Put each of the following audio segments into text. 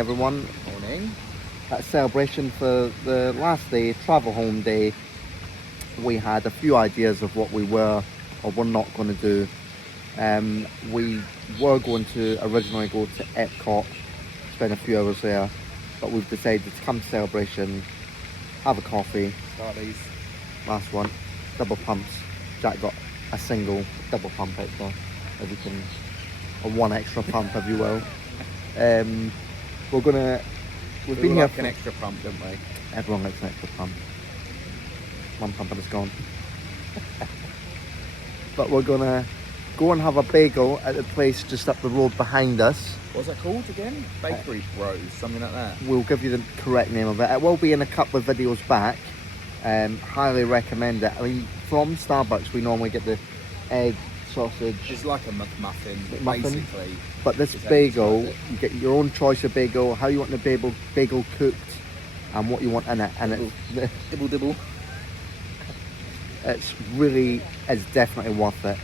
everyone. Morning. At celebration for the last day, travel home day, we had a few ideas of what we were or were not going to do. We were going to originally go to Epcot, spend a few hours there, but we've decided to come to celebration, have a coffee. Start these. Last one, double pumps. Jack got a single double pump extra, if you can, or one extra pump, if you will. We've been here like an extra pump, didn't we? Everyone likes an extra pump. One pump and it's gone. But we're gonna go and have a bagel at the place just up the road behind us. What's that called again? Bakery Bros, something like that. We'll give you the correct name of it. It will be in a couple of videos back. Highly recommend it. I mean, from Starbucks we normally get the egg, sausage. It's like a McMuffin, basically. But this bagel, you get your own choice of bagel, how you want the bagel cooked, and what you want in it. And Dibble dibble. it's definitely worth it.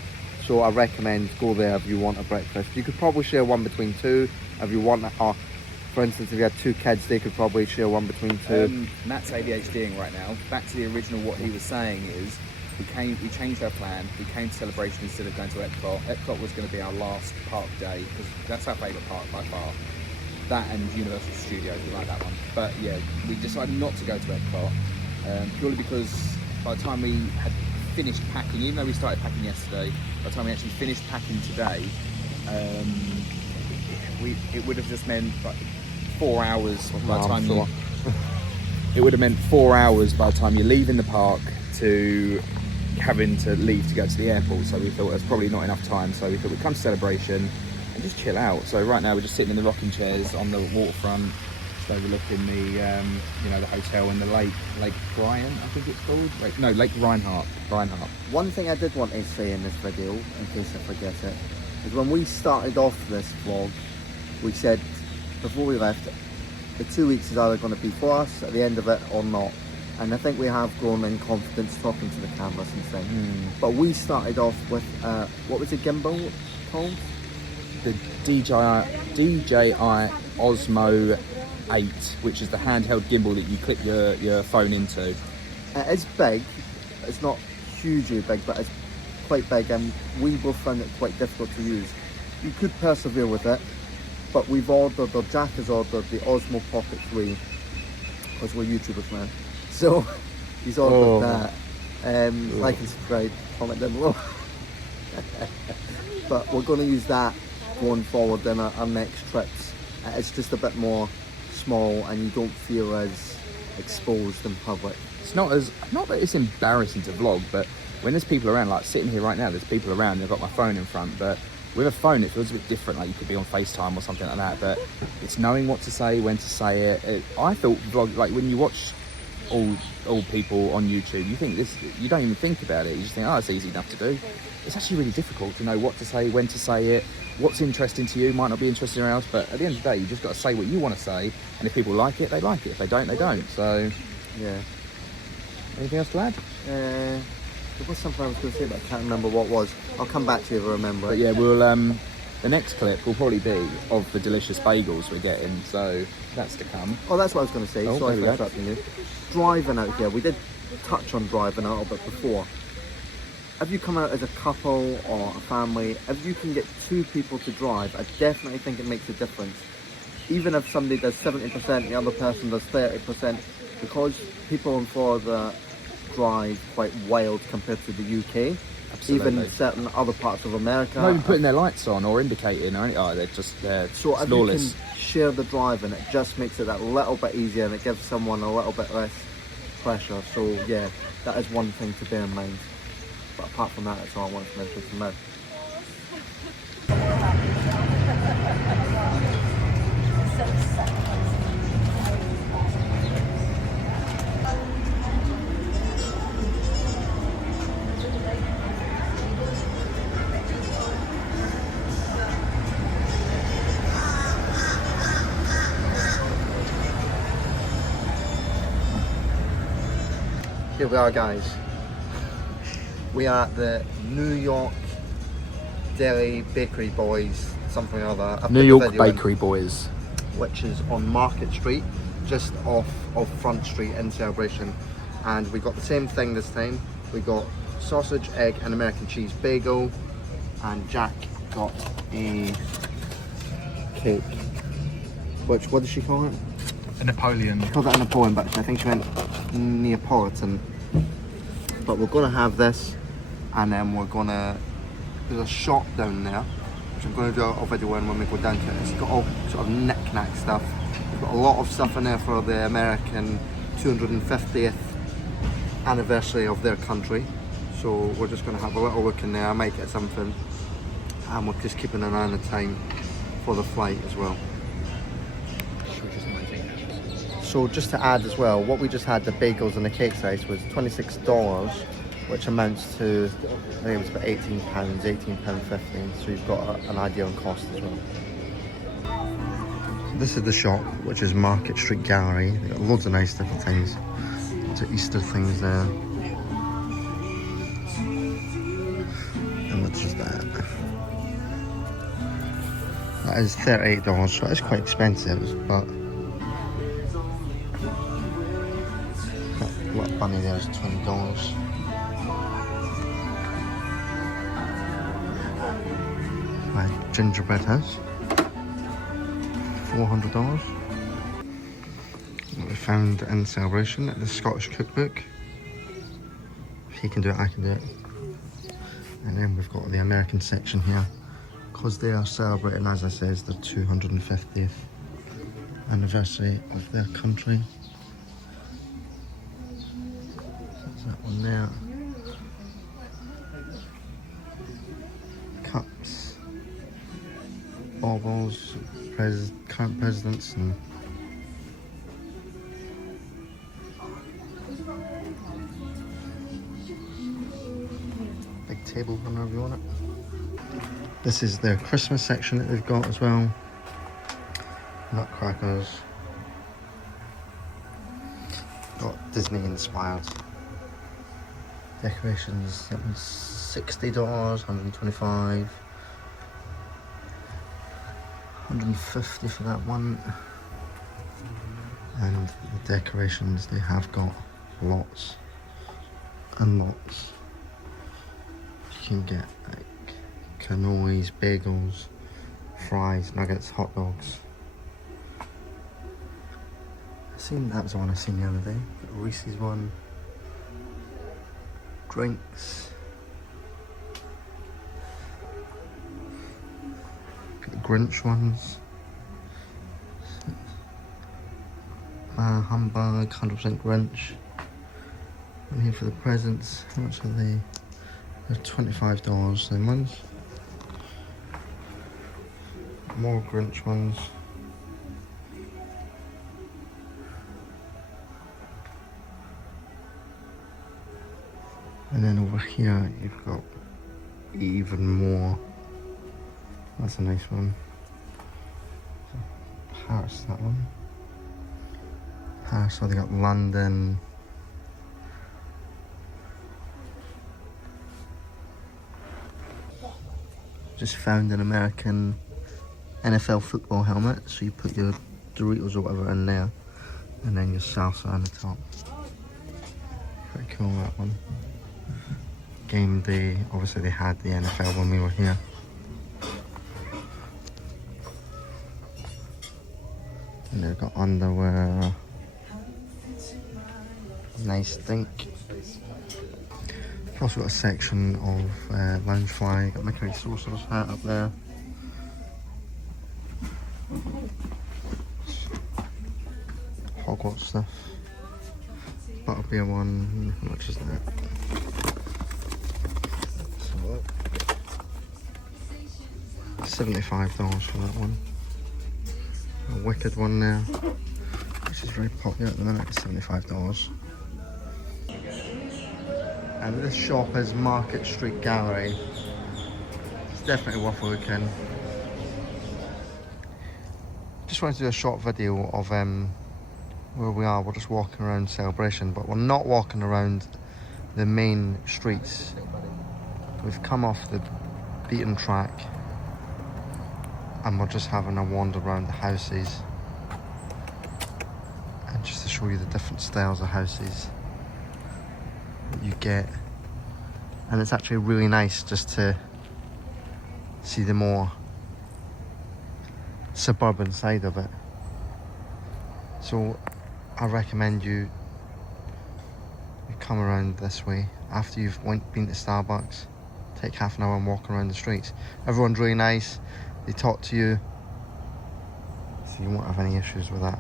So I recommend go there if you want a breakfast. You could probably share one between two if you want, or for instance, if you had two kids, they could probably share one between two. Matt's ADHDing right now. Back to the original, what he was saying is, we changed our plan. We came to Celebration instead of going to Epcot. Epcot was going to be our last park day, because that's our favourite park by far. That and Universal Studios, we like that one. But yeah, we decided not to go to Epcot, purely because by the time we had finished packing, even though we started packing yesterday, by the time we actually finished packing today, it would have just meant like 4 hours by the time it would have meant 4 hours by the time you're leaving the park to having to leave to go to the airport. So we thought that's probably not enough time, so we thought we'd come to Celebration and just chill out. So right now we're just sitting in the rocking chairs on the waterfront, just overlooking the the hotel and the Lake Bryan, I think it's called. Lake Reinhardt. One thing I did want to say in this video, in case I forget it, is when we started off this vlog, we said before we left, the 2 weeks is either going to be for us at the end of it or not. And I think we have grown in confidence talking to the camera since then. But we started off with, what was the gimbal called? The DJI Osmo 8, which is the handheld gimbal that you clip your phone into. It is big. It's not hugely big, but it's quite big, and we both found it quite difficult to use. You could persevere with it, but we've ordered, or Jack has ordered, the Osmo Pocket 3, because we're YouTubers now. So he's ordered that. Like and subscribe, comment down below. But we're going to use that going forward in our next trips. It's just a bit more small, and you don't feel as exposed in public. It's not that it's embarrassing to vlog, but when there's people around, like sitting here right now, there's people around, I've got my phone in front, but with a phone it feels a bit different. Like you could be on FaceTime or something like that, but it's knowing what to say, when to say it. I thought vlog, like when you watch all people on YouTube, you don't even think about it. You just think, oh, it's easy enough to do. It's actually really difficult to know what to say, when to say it, what's interesting to you might not be interesting to anyone else, but at the end of the day, you just got to say what you want to say, and if people like it, they like it. If they don't, they don't. So, yeah. Anything else to add? There was something I was going to say, but I can't remember what it was. I'll come back to you if I remember. But yeah, we'll the next clip will probably be of the delicious bagels we're getting, so that's to come. Oh, that's what I was going to say. Sorry for interrupting you. Driving out here, we did touch on driving a little bit before. If you come out as a couple or a family, if you can get two people to drive, I definitely think it makes a difference. Even if somebody does 70%, the other person does 30%, because people in Florida drive quite wild compared to the UK. Absolutely. Even certain other parts of America. Not even putting their lights on or indicating or anything. Oh, they're so if flawless. You can share the driving, it just makes it that little bit easier, and it gives someone a little bit less pressure. So yeah, that is one thing to bear in mind. But apart from that, that's all I wanted to mention for now. Here we are, guys. We are at the New York Deli Bakery Boys, something or other. New York Bakery Boys. which is on Market Street, just off of Front Street in Celebration. And we got the same thing this time. We got sausage, egg and American cheese bagel, and Jack got a cake, which, what did she call it? A Napoleon. She called that a Napoleon, but I think she meant Neapolitan. But we're gonna have this, and then there's a shop down there, which I'm gonna do a video on when we go down to it. It's got all sort of knick-knack stuff. We've got a lot of stuff in there for the American 250th anniversary of their country. So we're just gonna have a little look in there. I might get something, and we're just keeping an eye on the time for the flight as well. So just to add as well, what we just had, the bagels and the cake size, was $26, which amounts to, I think it was about £18, £18.50. So you've got an idea on cost as well. This is the shop, which is Market Street Gallery. They've got loads of nice different things. Lots of Easter things there. And what's just that? That is $38, so it's quite expensive, but that little bunny there is $20. My gingerbread house, $400. What we found in Celebration at the Scottish Cookbook. If he can do it, I can do it. And then we've got the American section here, because they are celebrating, as I said, the 250th anniversary of their country. That's that one there. Cups, baubles, current presidents, and big table whenever you want it. This is their Christmas section that they've got as well. Nutcrackers. Got Disney inspired decorations. That was $60, $125, $150 for that one. And the decorations, they have got lots and lots. You can get like cannolis, bagels, fries, nuggets, hot dogs. That was the one I seen the other day. Got a Reese's one. Drinks. Got the Grinch ones. Humbug, 100% Grinch. I'm here for the presents. How much are they? They're $25, them ones. More Grinch ones. And then over here you've got even more. That's a nice one. Paris, that one. Paris, so they got London. Just found an American NFL football helmet, so you put your Doritos or whatever in there, and then your salsa on the top. Pretty cool, that one. Game day, obviously they had the NFL when we were here. And they've got underwear. Nice think. We've also got a section of Loungefly. Got Mickey Sorcerer's hat up there. Hogwarts stuff. Butterbeer one. How much is that? $75 for that one. A Wicked one there, which is very popular at the minute. It's $75. And this shop is Market Street Gallery. It's definitely worth looking. Just wanted to do a short video of where we are. We're just walking around Celebration, but we're not walking around the main streets. We've come off the beaten track and we're just having a wander around the houses show you the different styles of houses that you get, and it's actually really nice just to see the more suburban side of it. So I recommend you come around this way after you've been to Starbucks. Take half an hour and walk around the streets. Everyone's really nice, they talk to you, so you won't have any issues with that.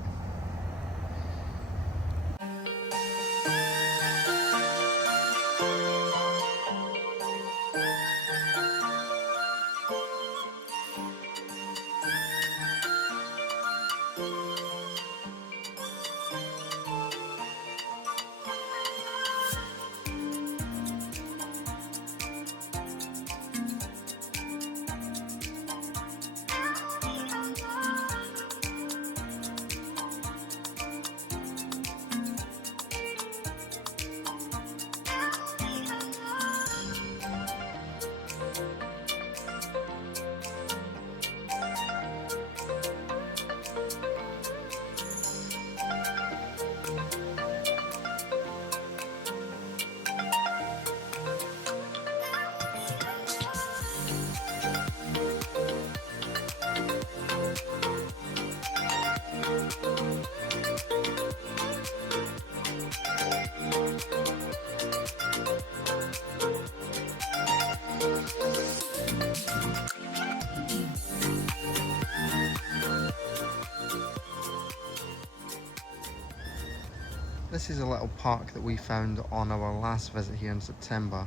This is a little park that we found on our last visit here in September.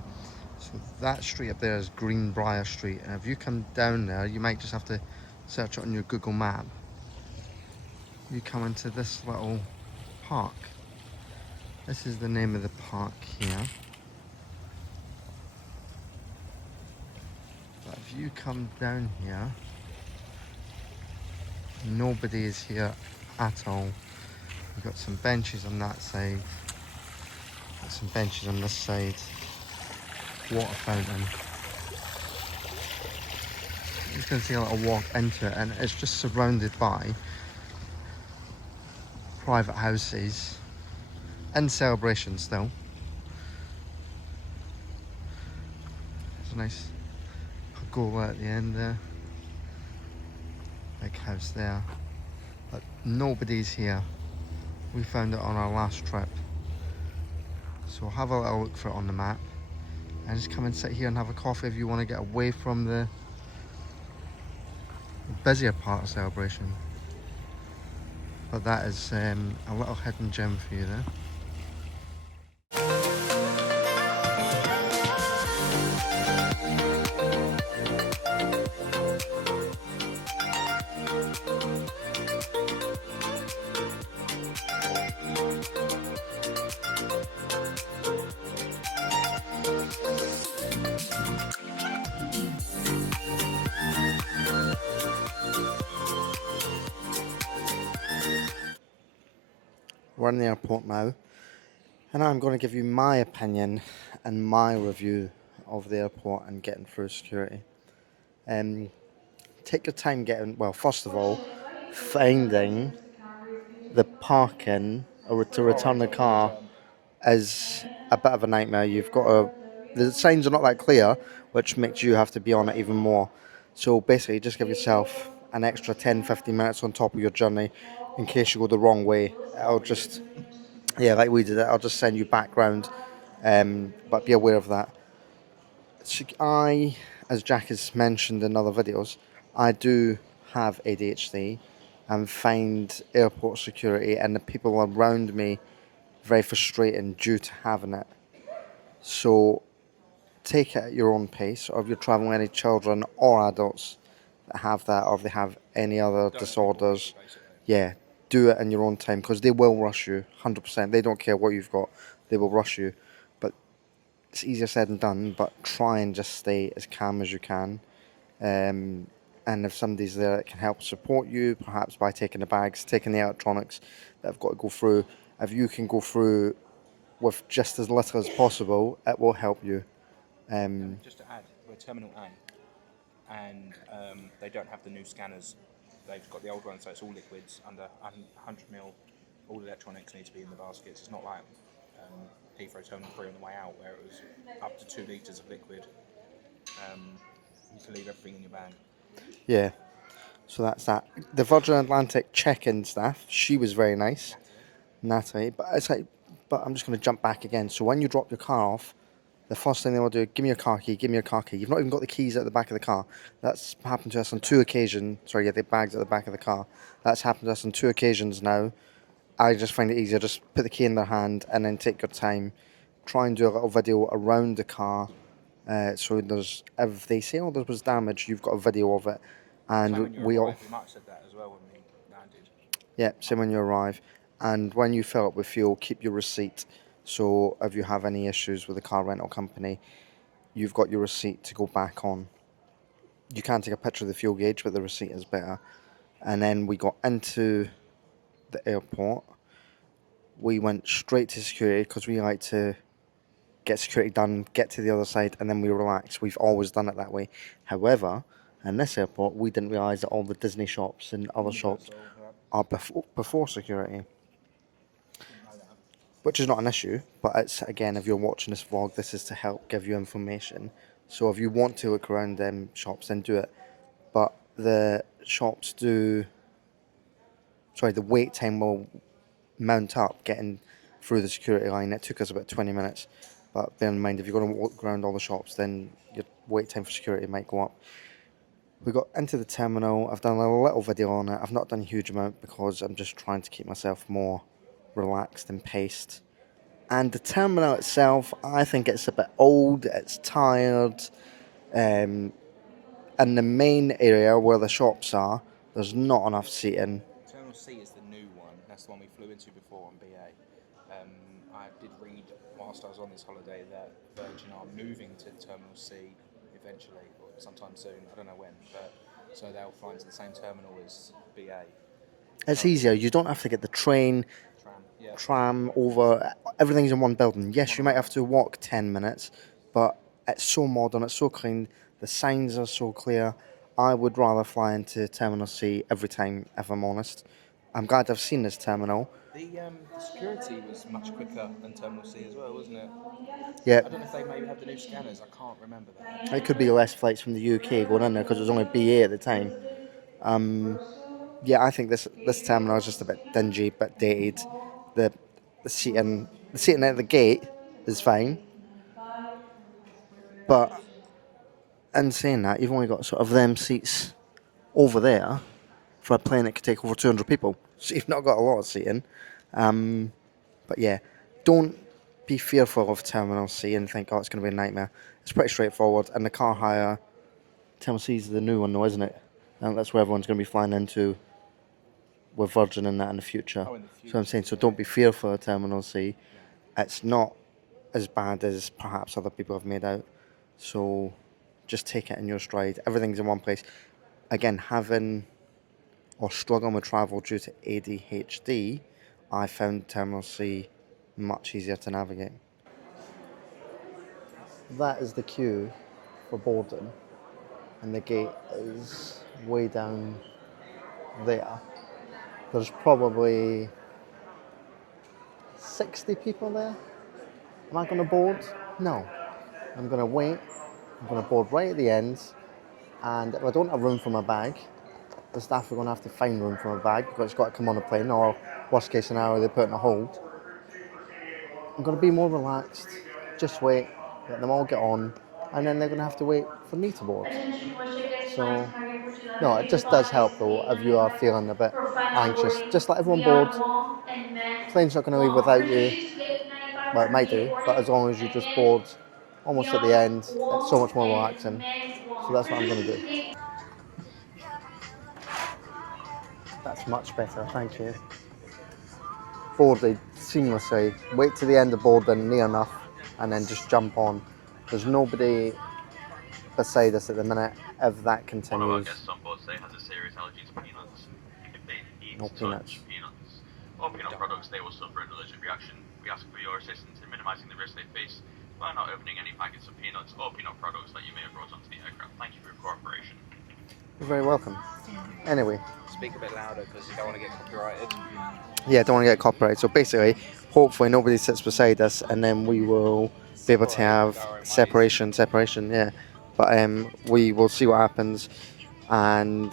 So that street up there is Greenbrier Street, and if you come down there, you might just have to search it on your Google map. You come into this little park. This is the name of the park here. But if you come down here, nobody is here at all. We've got some benches on that side, got some benches on this side, water fountain. You're just going to see a little walk into it, and it's just surrounded by private houses and Celebration still. There's a nice pergola at the end there, big house there, but nobody's here. We found it on our last trip, so have a little look for it on the map and just come and sit here and have a coffee if you want to get away from the busier part of Celebration. But that is a little hidden gem for you there. We're in the airport now, and I'm going to give you my opinion and my review of the airport and getting through security. Take your time getting, well, first of all, finding the parking or to return the car is a bit of a nightmare. You've got to, the signs are not that clear, which makes you have to be on it even more. So basically, just give yourself an extra 10-15 minutes on top of your journey in case you go the wrong way. It'll just, yeah, like we did it, I'll just send you back round, but be aware of that. So as Jack has mentioned in other videos, I do have ADHD and find airport security and the people around me very frustrating due to having it. So take it at your own pace, or if you're traveling with any children or adults that have that, or if they have any other disorders, yeah, do it in your own time, because they will rush you 100%. They don't care what you've got, they will rush you. But it's easier said than done, but try and just stay as calm as you can. And if somebody's there that can help support you, perhaps by taking the bags, taking the electronics that have got to go through, if you can go through with just as little as possible, it will help you. Just to add, we're Terminal A, and they don't have the new scanners. They've got the old ones, so it's all liquids under 100ml all electronics need to be in the baskets. It's not like Heathrow Terminal 3 on the way out, where it was up to 2 litres of liquid. You can leave everything in your bag. Yeah. So that's that. The Virgin Atlantic check-in staff, she was very nice, Natalie. But it's like, but I'm just going to jump back again. So when you drop your car off, the first thing they will do, give me your car key, give me your car key. You've not even got the keys at the back of the car. That's happened to us on 2 occasions. Sorry, yeah, the bags at the back of the car. That's happened to us on 2 occasions now. I just find it easier, just put the key in their hand and then take your time. Try and do a little video around the car. So there's, if they say, oh, there was damage, you've got a video of it. And So when you we all, arrive, we might have said that as well when we landed. yeah, same when you arrive. And when you fill up with fuel, keep your receipt. So if you have any issues with the car rental company, you've got your receipt to go back on. You can take a picture of the fuel gauge, but the receipt is better. And then we got into the airport. We went straight to security because we like to get security done, get to the other side, and then we relax. We've always done it that way. However, in this airport, we didn't realise that all the Disney shops and other shops are before security, which is not an issue. But it's, again, if you're watching this vlog, this is to help give you information. So if you want to look around them shops, then do it. But the shops do. Sorry, the wait time will mount up getting through the security line. It took us about 20 minutes. But bear in mind, if you're going to walk around all the shops, then your wait time for security might go up. We got into the terminal. I've done a little video on it. I've not done a huge amount because I'm just trying to keep myself more relaxed and paced. And the terminal itself, I think it's a bit old. It's tired. In the main area where the shops are, there's not enough seating. Terminal C is the new one. That's the one we flew into before on BA. I did read whilst I was on this holiday that Virgin are moving to Terminal C eventually, or sometime soon. I don't know when, but so they'll fly into the same terminal as BA. It's easier. You don't have to get the train, tram over. Everything's in one building. Yes, you might have to walk 10 minutes, but it's so modern, it's so clean, the signs are so clear. I would rather fly into Terminal C every time, if I'm honest. I'm glad I've seen this terminal. The security was much quicker than Terminal C as well, wasn't it? Yeah, I don't know if they maybe have the new scanners. I can't remember that. it could be less flights from the UK going in there because it was only BA at the time. Yeah, I think this terminal is just a bit dingy, bit dated. The the seating at the gate is fine, but in saying that, you've only got sort of them seats over there for a plane that could take over 200 people. So you've not got a lot of seating. But yeah, don't be fearful of Terminal C and think, oh, it's going to be a nightmare. It's pretty straightforward. And the car hire, Terminal C is the new one, though, isn't it? And that's where everyone's going to be flying into with Virgin and that in the future. Oh, in the future, So I'm saying, so don't be fearful of Terminal C. It's not as bad as perhaps other people have made out. So just take it in your stride. Everything's in one place. Again, having or struggling with travel due to ADHD, I found Terminal C much easier to navigate. That is the queue for boarding, and the gate is way down there. There's probably 60 people there. Am I going to board? No. I'm going to wait. I'm going to board right at the end, and if I don't have room for my bag, the staff are going to have to find room for my bag because it's got to come on a plane, or worst case scenario, they put it in a hold. I'm going to be more relaxed, just wait, let them all get on, and then they're going to have to wait for me to board. So, no, it just does help though if you are feeling a bit anxious. Just let everyone board. Plane's not going to leave without you. Well, it might do, but as long as you just board almost at the end, it's so much more relaxing. So that's what I'm going to do. That's much better, thank you. Boarded seamlessly, wait to the end of boarding near enough, and then just jump on. There's nobody beside us at the minute. If that continues, one of our guests on board today has a serious allergy to peanuts. If they eat, No peanuts. peanuts or peanut products, they will suffer an allergic reaction. We ask for your assistance in minimising the risk they face by not opening any packets of peanuts or peanut products that you may have brought onto the aircraft. Thank you for your cooperation. you're very welcome. Anyway, speak a bit louder because you don't want to get copyrighted. Yeah, don't want to get copyrighted. So basically, hopefully nobody sits beside us, and then we will be able to Separate have our own ways. separation. Yeah, but we will see what happens, and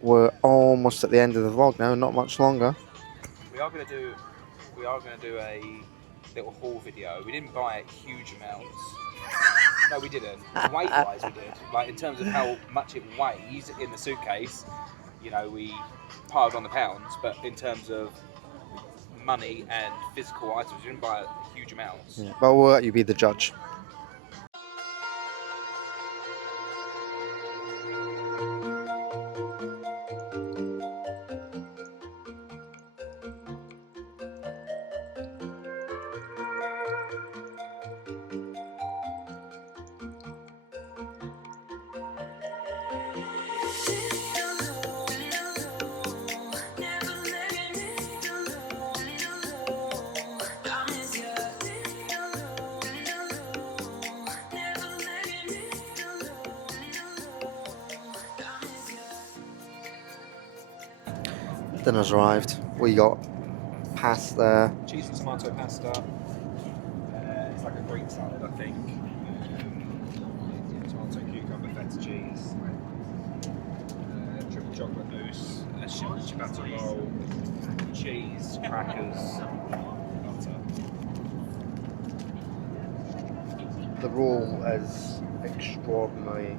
we're almost at the end of the vlog now. Not much longer. We are going to do a little haul video. We didn't buy huge amounts. No, we didn't. Weight-wise, we did. Like in terms of how much it weighs in the suitcase, you know, we piled on the pounds. But in terms of money and physical items, we didn't buy huge amounts. Yeah, but we'll let you be the judge. Dinner's arrived. We got pasta. Cheese and tomato pasta. It's like a Greek salad, I think. Tomato, cucumber, feta cheese. Triple chocolate mousse. A ciabatta roll. Cheese, crackers, butter. The roll is extraordinarily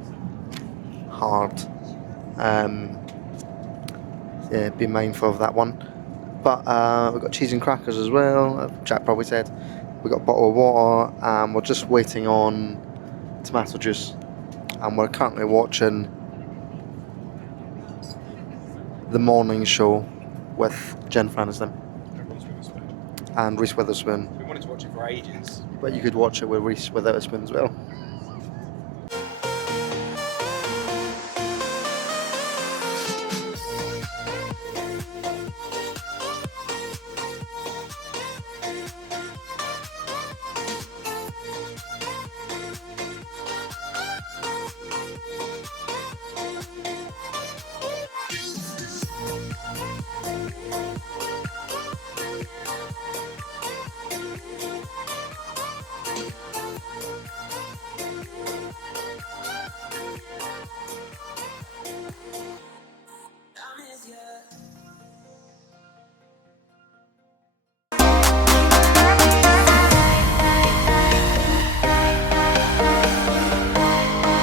hard. Yeah, be mindful of that one. But we've got cheese and crackers as well. Jack probably said. We've got a bottle of water, and we're just waiting on tomato juice. And we're currently watching the morning show with Jennifer Aniston and Reese Witherspoon. We wanted to watch it for ages. But you could watch it with Reese Witherspoon as well.